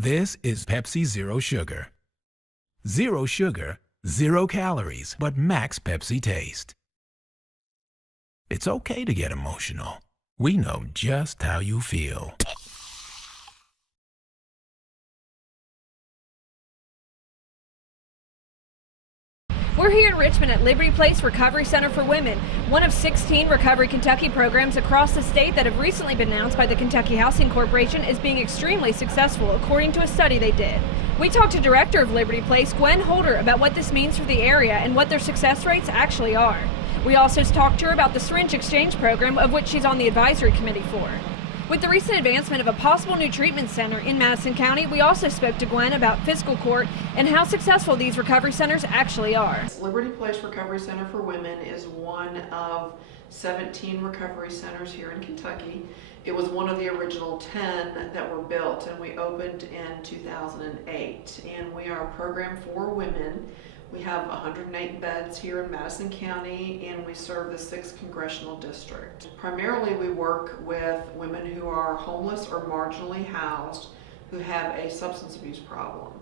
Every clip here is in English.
This is Pepsi Zero Sugar. Zero sugar, 0 calories, but max Pepsi taste. It's okay to get emotional. We know just how you feel. We're here in Richmond at Liberty Place Recovery Center for Women, one of 16 Recovery Kentucky programs across the state that have recently been announced by the Kentucky Housing Corporation as being extremely successful, according to a study they did. We talked to Director of Liberty Place, Gwen Holder, about what this means for the area and what their success rates actually are. We also talked to her about the syringe exchange program, of which she's on the advisory committee for. With the recent advancement of a possible new treatment center in Madison County, we also spoke to Gwen about fiscal court and how successful these recovery centers actually are. Liberty Place Recovery Center for Women is one of 17 recovery centers here in Kentucky. It was one of the original 10 that were built, and we opened in 2008. And we are a program for women. We have 108 beds here in Madison County, and we serve the 6th Congressional District. Primarily, we work with women who are homeless or marginally housed who have a substance abuse problem.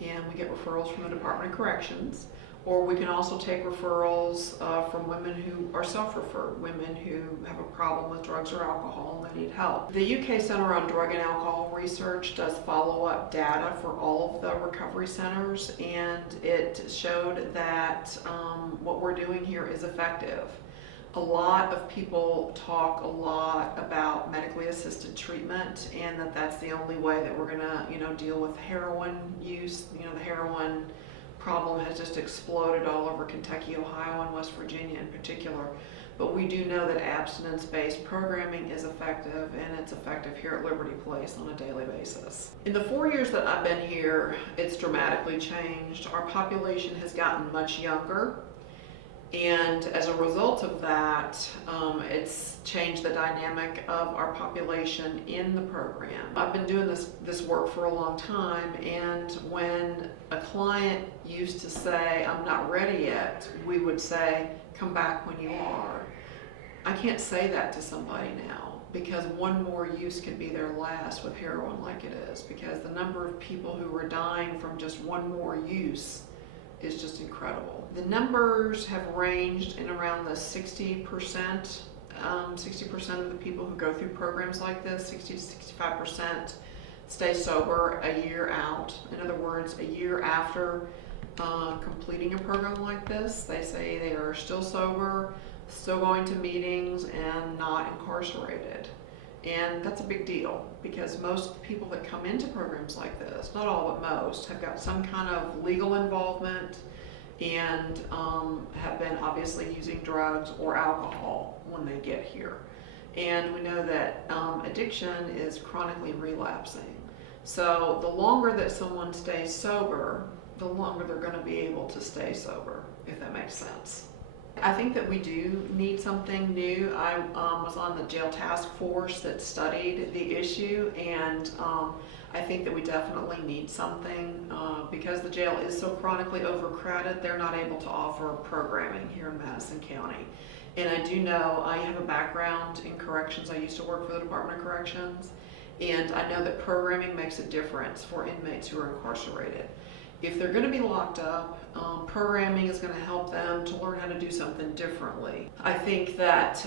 And we get referrals from the Department of Corrections, or we can also take referrals from women who are self-referred, women who have a problem with drugs or alcohol and they need help. The UK Center on Drug and Alcohol Research does follow-up data for all of the recovery centers, and it showed that what we're doing here is effective. A lot of people talk a lot about medically assisted treatment, and that's the only way that we're gonna, deal with heroin use. The heroin problem has just exploded all over Kentucky, Ohio, and West Virginia in particular. But we do know that abstinence-based programming is effective, and it's effective here at Liberty Place on a daily basis. In the 4 years that I've been here, it's dramatically changed. Our population has gotten much younger, and as a result of that, it's changed the dynamic of our population in the program. I've been doing this work for a long time, and when a client used to say, "I'm not ready yet," we would say, "Come back when you are." I can't say that to somebody now, because one more use could be their last with heroin like it is, because the number of people who are dying from just one more use is just incredible. The numbers have ranged in around the 60%. 60% of the people who go through programs like this, 60 to 65%, stay sober a year out. In other words, a year after completing a program like this, they say they are still sober, still going to meetings, and not incarcerated. And that's a big deal, because most people that come into programs like this, not all but most, have got some kind of legal involvement and have been obviously using drugs or alcohol when they get here. And we know that addiction is chronically relapsing. So the longer that someone stays sober, the longer they're going to be able to stay sober, if that makes sense. I think that we do need something new. I was on the jail task force that studied the issue, and I think that we definitely need something because the jail is so chronically overcrowded. They're not able to offer programming here in Madison County. And I do know, I have a background in corrections. I used to work for the Department of Corrections, and I know that programming makes a difference for inmates who are incarcerated. If they're going to be locked up, programming is going to help them to learn how to do something differently. I think that,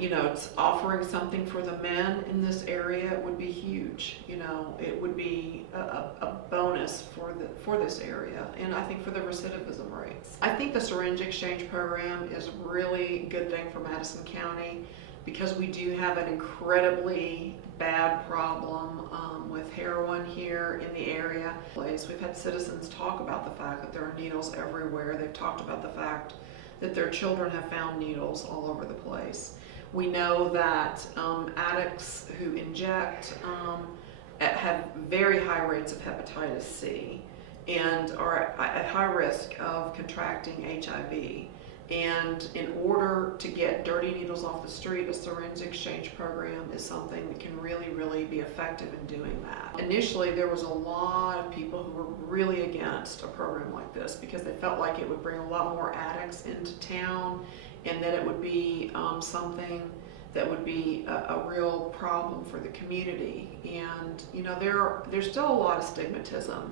it's offering something for the men in this area would be huge. It would be a bonus for this area, and I think for the recidivism rates. I think the syringe exchange program is a really good thing for Madison County, because we do have an incredibly bad problem with heroin here in the area. We've had citizens talk about the fact that there are needles everywhere. They've talked about the fact that their children have found needles all over the place. We know that addicts who inject have very high rates of hepatitis C and are at high risk of contracting HIV. And in order to get dirty needles off the street, a syringe exchange program is something that can really, really be effective in doing that. Initially, there was a lot of people who were really against a program like this because they felt like it would bring a lot more addicts into town, and that it would be something that would be a real problem for the community. And you know, there's still a lot of stigmatism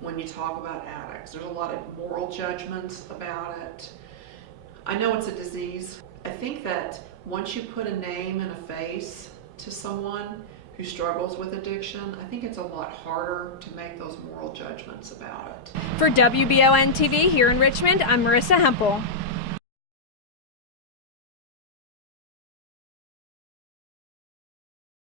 when you talk about addicts. There's a lot of moral judgments about it. I know it's a disease. I think that once you put a name and a face to someone who struggles with addiction, I think it's a lot harder to make those moral judgments about it. For WBON TV here in Richmond, I'm Marissa Hempel.